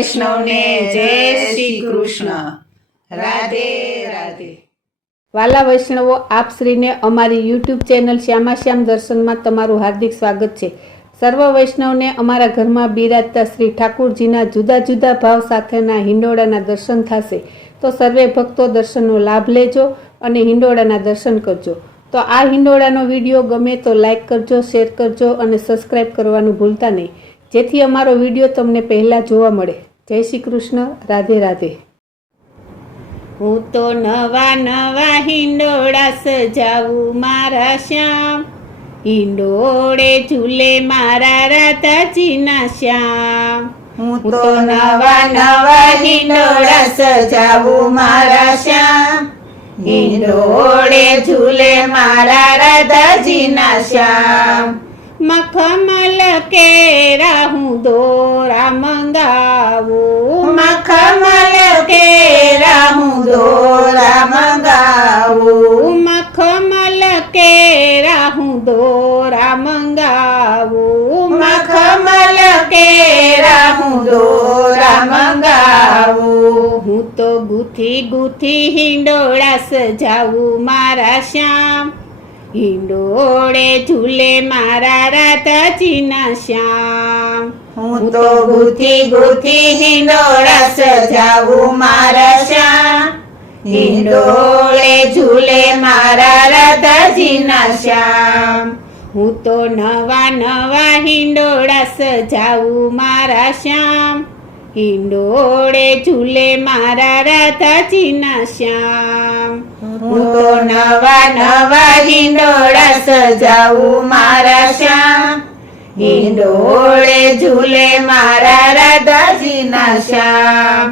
વૈષ્ણવને જય શ્રી કૃષ્ણ. રાધે રાધે. વાલા વૈષ્ણવો, આપ શ્રીને અમારી યુટ્યુબ ચેનલ શ્યામાશ્યામ દર્શનમાં તમારું હાર્દિક સ્વાગત છે. સર્વ વૈષ્ણવને અમારા ઘરમાં બિરાજતા શ્રી ઠાકુરજીના જુદા જુદા ભાવ સાથેના હિંડોળાના દર્શન થશે. તો સર્વે ભક્તો દર્શનનો લાભ લેજો અને હિંડોળાના દર્શન કરજો. તો આ હિંડોળાનો વિડીયો ગમે તો લાઈક કરજો, શેર કરજો અને સબસ્ક્રાઈબ કરવાનું ભૂલતા નહીં, જેથી અમારો વિડીયો તમને પહેલાં જોવા મળે. જય શ્રી કૃષ્ણ. રાધે રાધે. હું તો નવા નવા હિંડોળા સજાવું મારા શ્યામ, હિંડોળે ઝૂલે મારા રાધાજીના શ્યામ. હું તો નવા નવા હિંડોળા સજાવું મારા શ્યામ, હિંડોળે ઝૂલે મારા રાધાજીના શ્યામ. મખમલ કેરા હું દોરા મંગાવું, મખમલ કેરા હું દોરા મંગાવું, મખમલ કેરા હું દોરા મંગાવું, મખમલ કેરા હું દોરા મંગાવું. હું તો ગુથી ગુથી હિંડોળા સજાવું મારા શ્યામ, હિંડોળે ઝૂલે મારા રાધાજીના શ્યામ. હું તો ગુથી ગુથી હિંડોળા સજાવું મારા શ્યામ, હિંડોળે ઝૂલે મારા રાધાજીના શ્યામ. હું તો નવા નવા હિંડોળા સજાવું મારા શ્યામ, હિંડોળે ઝૂલે મારા રાધાજીના શ્યામ. હું તો નવા નવા હિંડોળા સજાવું મારા શ્યામ, હિંડોળે ઝૂલે મારા રાધાજીના શ્યામ.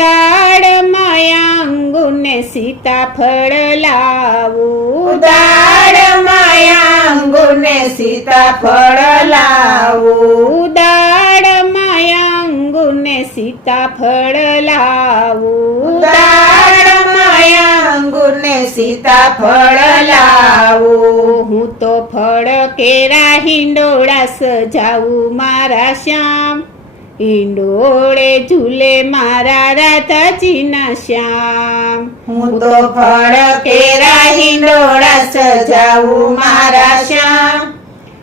દાળમાં અંગુને સીતાફળ લાવું, દાળમાં અંગુરને સીતાફળ લાવું, દાળમાં અંગુને સીતાફળ લાવું, દાળમાં અંગુરને સીતાફળ લાવું. હું તો ફળ કેરા હિંડોળા સજાવું મારા શ્યામ, હિંડોળે ઝૂલે મારા રાધાજીના શ્યામ. હું તો ફળ કેરા હિંડોળા સજાવું મારા શ્યામ,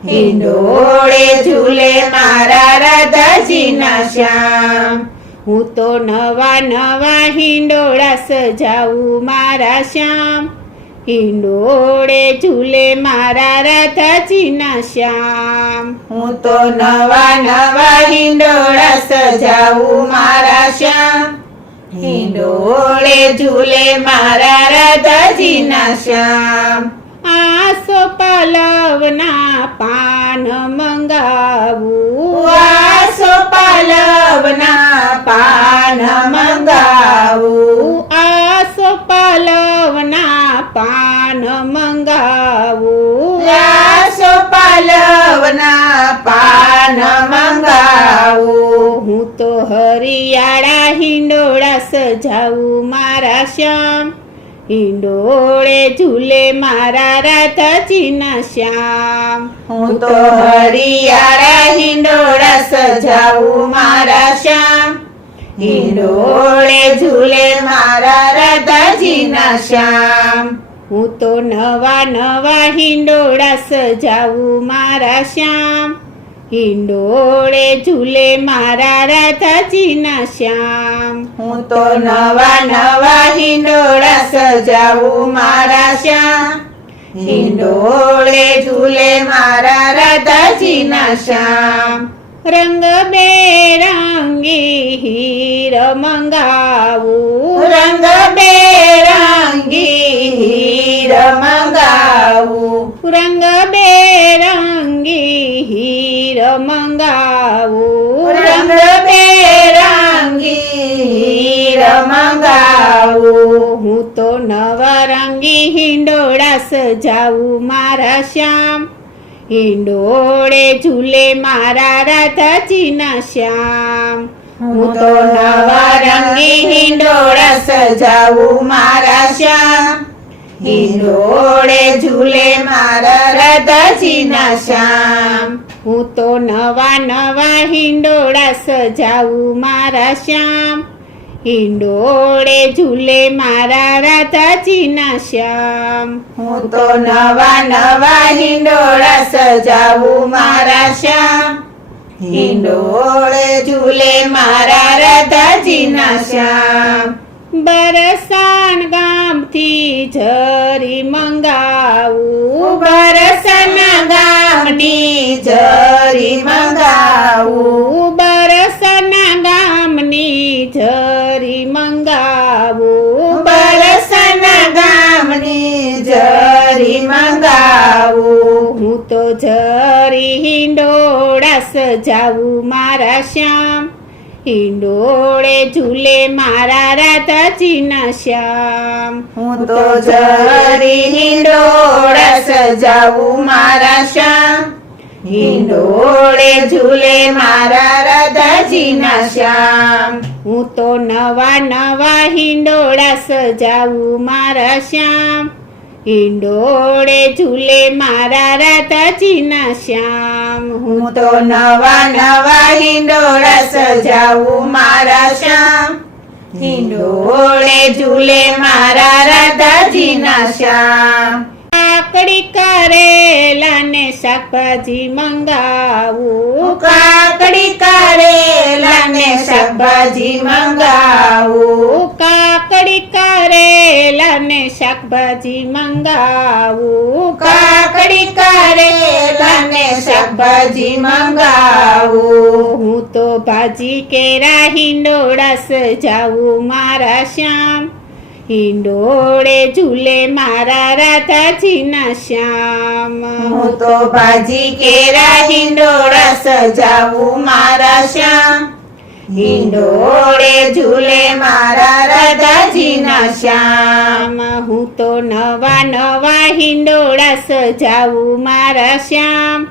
હિંડોળે ઝૂલે મારા રાધાજીના શ્યામ. હું તો નવા નવા હિંડોળા સજાવું મારા શ્યામ, હિંડોળે ઝૂલે મારા રાધાજીના શ્યામ. હું તો નવા નવા હિંડોળા સજાવું મારા શ્યામ, હિંડોળે ઝૂલે મારા રાધાજીના શ્યામ. આસો પાલવના પાન મંગાવું, આસો પાલવના પાન મંગાવું, આસો પાલવના પાન મંગાવું, આસો પાલવના પાન મંગાવું. હું તો હરિયાળા હિંડોળા સજાવું મારા શ્યામ, હિંડોળે ઝૂલે મારા રાધાજીના શ્યામ. હું તો હરિયાળા હિંડોળા સજાવું મારા શ્યામ, હિંડોળે ઝૂલે મારા રાધાજીના શ્યામ. હું તો નવા નવા હિંડોળા સજાવું મારા શ્યામ, હિંડોળે ઝૂલે મારા રાધાજીના શ્યામ. હું તો નવા નવા હિંડોળા સજાવું મારા શ્યામ, હિંડોળે ઝૂલે મારા રાધાજીના શ્યામ. રંગ બેરંગી હીર મંગાવું, રંગ બેરંગી હીર મંગાવું, રંગ બેરંગી હીર મંગાવું, રંગ બેરંગી હીર મંગાવું. હું તો નવરંગી હિંડોળા સજાવું મારા શ્યામ, હિંડોળે ઝૂલે મારા રાધાજીના શ્યામ. હું તો નવા રંગી હિંડોળા સજાવું મારા શ્યામ, હિંડોળે ઝૂલે મારા રાધાજીના શ્યામ. હું તો નવા નવા હિંડોળા સજાવું મારા શ્યામ, હિંડોળે ઝૂલે મારા રાધાજીના શ્યામ. હું તો નવા નવા હિંડોળા સજાવું મારા શ્યામ, હિંડોળે ઝૂલે મારા રાધાજીના શ્યામ. બરસાન ગામથી ઝરી મંગાવું, બરસના ગામની જરી મંગાવું, બરસના ગામની ઝરી મંગાવું, બરસના ગામની જરી મંગાવું. હું તો ઝરી હિંડોળા સજાવું મારા શ્યામ, હિંડોળે ઝૂલે મારા રાધાજીના શ્યામ. હું તો જરી હિંડોળા સજાવું મારા શ્યામ, હિંડોળે ઝૂલે મારા રાધાજીના શ્યામ. હું તો નવા નવા હિંડોળા સજાવું મારા શ્યામ, હિંડોળે ઝૂલે મારા રાધાજીના શ્યામ. હું તો નવા નવા હિંડોળા સજાવું મારા શ્યામ, હિંડોળે ઝૂલે મારા રાધાજીના શ્યામ. કાકડી કરેલા ને શાકભાજી મંગાવું, કાકડી કારેલા ને શાકભાજી મંગાવું, કાકડી કરેલા ને શાકભાજી મંગાવું, કાકડી કારેલા ને શાકભાજી મંગાવું. હું તો ભાજી કેરા હિંડોળા સજાવું મારા શ્યામ, હિંડોળે ઝૂલે મારા રાધાજીના શ્યામ. હું તો ભાજી કેરા હિંડોળા સજાવું મારા શ્યામ, હિંડોળે ઝૂલે મારા રાધાજીના શ્યામ. હું તો નવા નવા હિંડોળા સજાવું મારા શ્યામ,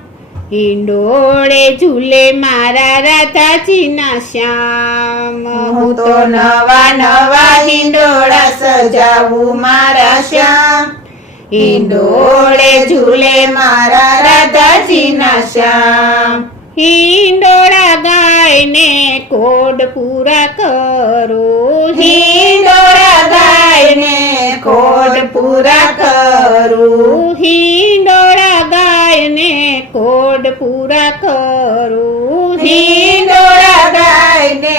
હિંડોળે ઝૂલે મારા રાધાજીના શ્યામ. હું તો નવા નવા હિંડોળા સજાવું મારા શ્યામ, હિંડોળે ઝૂલે મારા રાધાજીના શ્યામ. હિંડોળા ગાયને કોડ પૂરા કરો, હિંડોળા ગાયને કોડ પૂરા કરું, હિંડોળા ગાયને કોડ પૂરા કરું, હિંડોળા ગાયને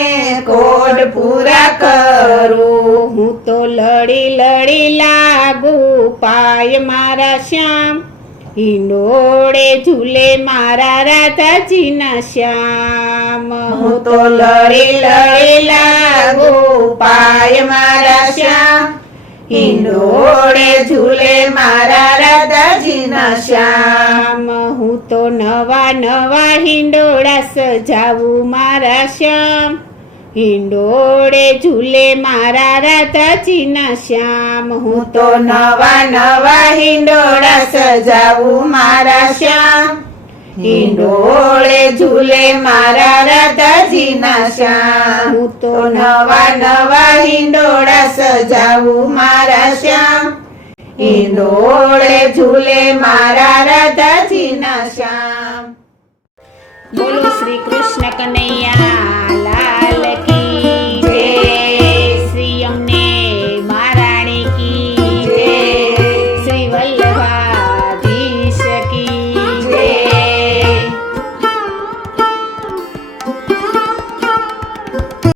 કોડ પૂરા કરું. હું તો લડી લડી લાગુ પાય મારા શ્યામ, હિંડોળે ઝૂલે મારા રાધાજીના શ્યામ. હું તો લડી લડી લાગુ પાય મારા શ્યામ, હિંડોળે ઝૂલે મારા રાધાજીના શ્યામ. હું તો નવા નવા હિંડોળા સજાવું મારા શ્યામ, હિંડોળે ઝૂલે મારા રાધાજીના શ્યામ. હું તો નવા નવા હિંડોળા સજાવું મારા શ્યામ, હિંડોળે ઝૂલે મારા રાધાજીના શ્યામ. હું તો નવા નવા હિંડોળા સજાવું મારા શ્યામ, હિંડોળે ઝૂલે મારા રાધાજીના શ્યામ. બોલો